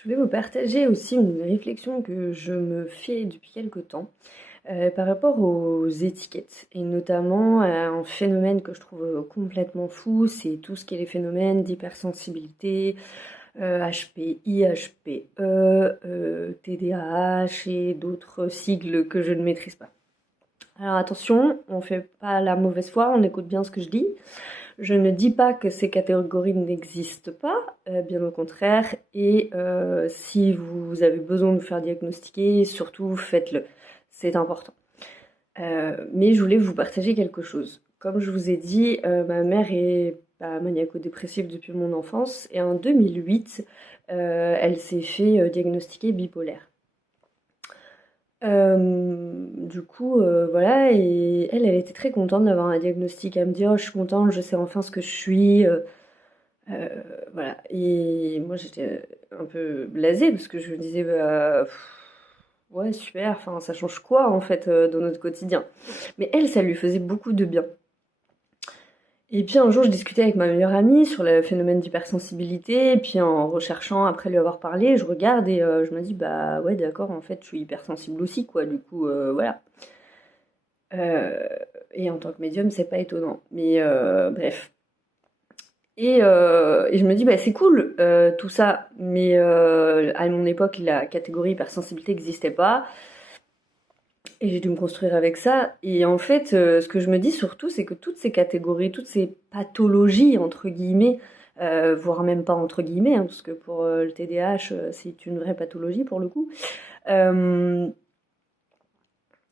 Je voulais vous partager aussi une réflexion que je me fais depuis quelque temps par rapport aux étiquettes et notamment un phénomène que je trouve complètement fou, c'est tout ce qui est les phénomènes d'hypersensibilité, HPI, HPE, TDAH et d'autres sigles que je ne maîtrise pas. Alors attention, on fait pas la mauvaise foi, on écoute bien ce que je dis. Je ne dis pas que ces catégories n'existent pas, bien au contraire, et si vous avez besoin de vous faire diagnostiquer, surtout faites-le, c'est important. Mais je voulais vous partager quelque chose. Comme je vous ai dit, ma mère est maniaco-dépressive depuis mon enfance, et en 2008, elle s'est fait diagnostiquer bipolaire. Du coup, voilà, et elle était très contente d'avoir un diagnostic. Elle me dit: «Oh, je suis contente, je sais enfin ce que je suis», heu, voilà. Et moi, j'étais un peu blasée parce que je me disais: «Bah, ouais, super, enfin, ça change quoi, en fait, dans notre quotidien?» Mais elle, ça lui faisait beaucoup de bien. Et puis un jour, je discutais avec ma meilleure amie sur le phénomène d'hypersensibilité, et puis en recherchant, après lui avoir parlé, je regarde et je me dis: «Bah, ouais, d'accord, en fait, je suis hypersensible aussi, quoi», du coup, voilà. Heu et en tant que médium, c'est pas étonnant. Mais bref. Et je me dis: «Bah, c'est cool, tout ça», mais à mon époque, la catégorie hypersensibilité n'existait pas et j'ai dû me construire avec ça. Et en fait, ce que je me dis surtout, c'est que toutes ces catégories, toutes ces «pathologies» entre guillemets, voire même pas entre guillemets, hein, parce que pour, le TDAH, c'est une vraie pathologie pour le coup. Hem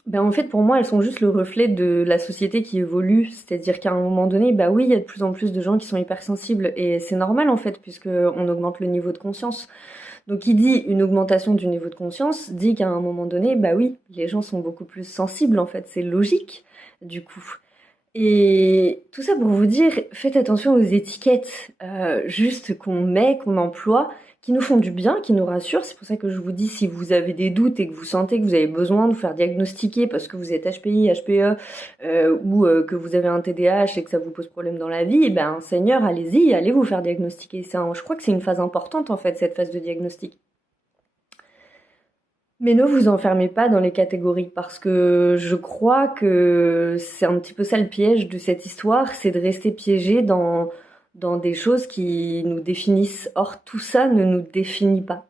Ben, en fait, pour moi, elles sont juste le reflet de la société qui évolue. C'est-à-dire qu'à un moment donné, bah oui, il y a de plus en plus de gens qui sont hypersensibles. Et c'est normal, en fait, puisqu'on augmente le niveau de conscience. Donc, qui dit une augmentation du niveau de conscience, dit qu'à un moment donné, bah oui, les gens sont beaucoup plus sensibles, en fait. C'est logique, du coup. Et tout ça pour vous dire, faites attention aux étiquettes juste qu'on met, qu'on emploie, qui nous font du bien, qui nous rassurent. C'est pour ça que je vous dis, si vous avez des doutes et que vous sentez que vous avez besoin de vous faire diagnostiquer parce que vous êtes HPI, HPE ou que vous avez un TDAH et que ça vous pose problème dans la vie, eh ben Seigneur, allez-y, allez vous faire diagnostiquer. Je crois que c'est une phase importante en fait, cette phase de diagnostic. Mais ne vous enfermez pas dans les catégories parce que je crois que c'est un petit peu ça le piège de cette histoire, c'est de rester piégé dans des choses qui nous définissent. Or, tout ça ne nous définit pas.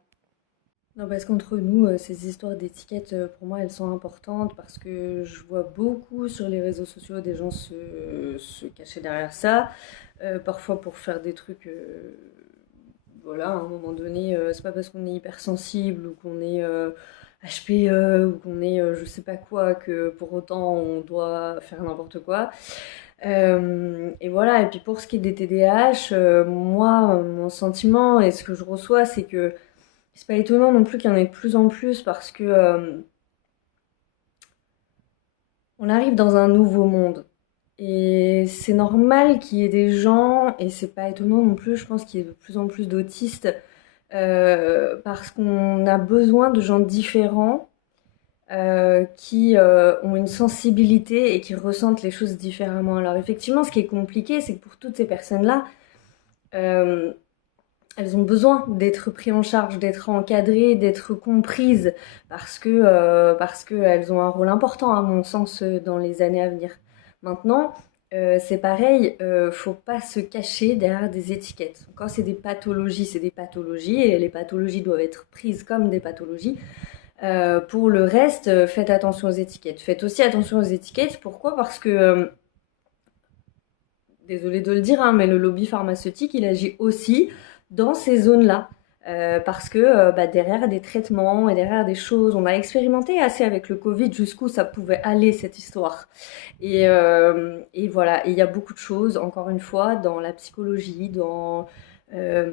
Non, parce qu'entre nous, ces histoires d'étiquettes, pour moi, elles sont importantes parce que je vois beaucoup sur les réseaux sociaux des gens se cacher derrière ça, parfois pour faire des trucs, voilà, à un moment donné, c'est pas parce qu'on est hypersensible ou qu'on est HPE ou qu'on est je sais pas quoi que pour autant on doit faire n'importe quoi. Et voilà, et puis pour ce qui est des TDAH, moi, mon sentiment et ce que je reçois, c'est que c'est pas étonnant non plus qu'il y en ait de plus en plus parce que on arrive dans un nouveau monde. Et c'est normal qu'il y ait des gens, et c'est pas étonnant non plus, je pense qu'il y ait de plus en plus d'autistes, parce qu'on a besoin de gens différents qui ont une sensibilité et qui ressentent les choses différemment. Alors effectivement, ce qui est compliqué, c'est que pour toutes ces personnes-là, euh, elles ont besoin d'être prises en charge, d'être encadrées, d'être comprises, parce que elles ont un rôle important, à mon sens, dans les années à venir. Maintenant, c'est pareil, faut pas se cacher derrière des étiquettes. Quand c'est des pathologies, et les pathologies doivent être prises comme des pathologies. Pour le reste, faites attention aux étiquettes. Faites aussi attention aux étiquettes. Pourquoi? Parce que, désolé de le dire, hein, mais le lobby pharmaceutique, il agit aussi dans ces zones-là. Parce que derrière des traitements et derrière des choses, on a expérimenté assez avec le Covid jusqu'où ça pouvait aller cette histoire. Et voilà, et il y a beaucoup de choses, encore une fois, dans la psychologie, euh,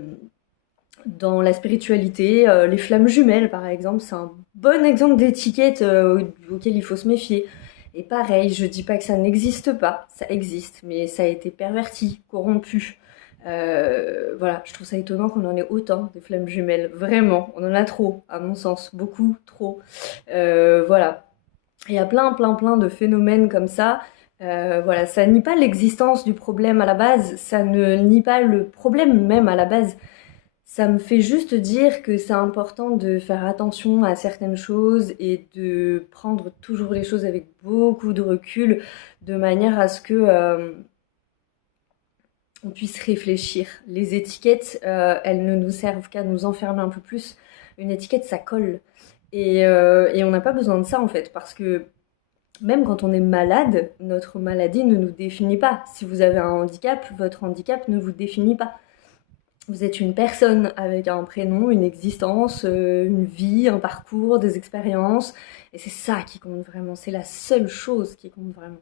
dans la spiritualité. Les flammes jumelles, par exemple, c'est un bon exemple d'étiquette auquel il faut se méfier. Et pareil, je dis pas que ça n'existe pas, ça existe, mais ça a été perverti, corrompu. Voilà, je trouve ça étonnant qu'on en ait autant des flammes jumelles. Vraiment, on en a trop, à mon sens, beaucoup trop. Voilà, il y a plein de phénomènes comme ça. Voilà, ça nie pas l'existence du problème à la base, ça ne nie pas le problème même à la base. Ça me fait juste dire que c'est important de faire attention à certaines choses et de prendre toujours les choses avec beaucoup de recul, de manière à ce que on puisse réfléchir. Les étiquettes, elles ne nous servent qu'à nous enfermer un peu plus. Une étiquette, ça colle. Et on n'a pas besoin de ça en fait, parce que même quand on est malade, notre maladie ne nous définit pas. Si vous avez un handicap, votre handicap ne vous définit pas. Vous êtes une personne avec un prénom, une existence, une vie, un parcours, des expériences. Et c'est ça qui compte vraiment. C'est la seule chose qui compte vraiment.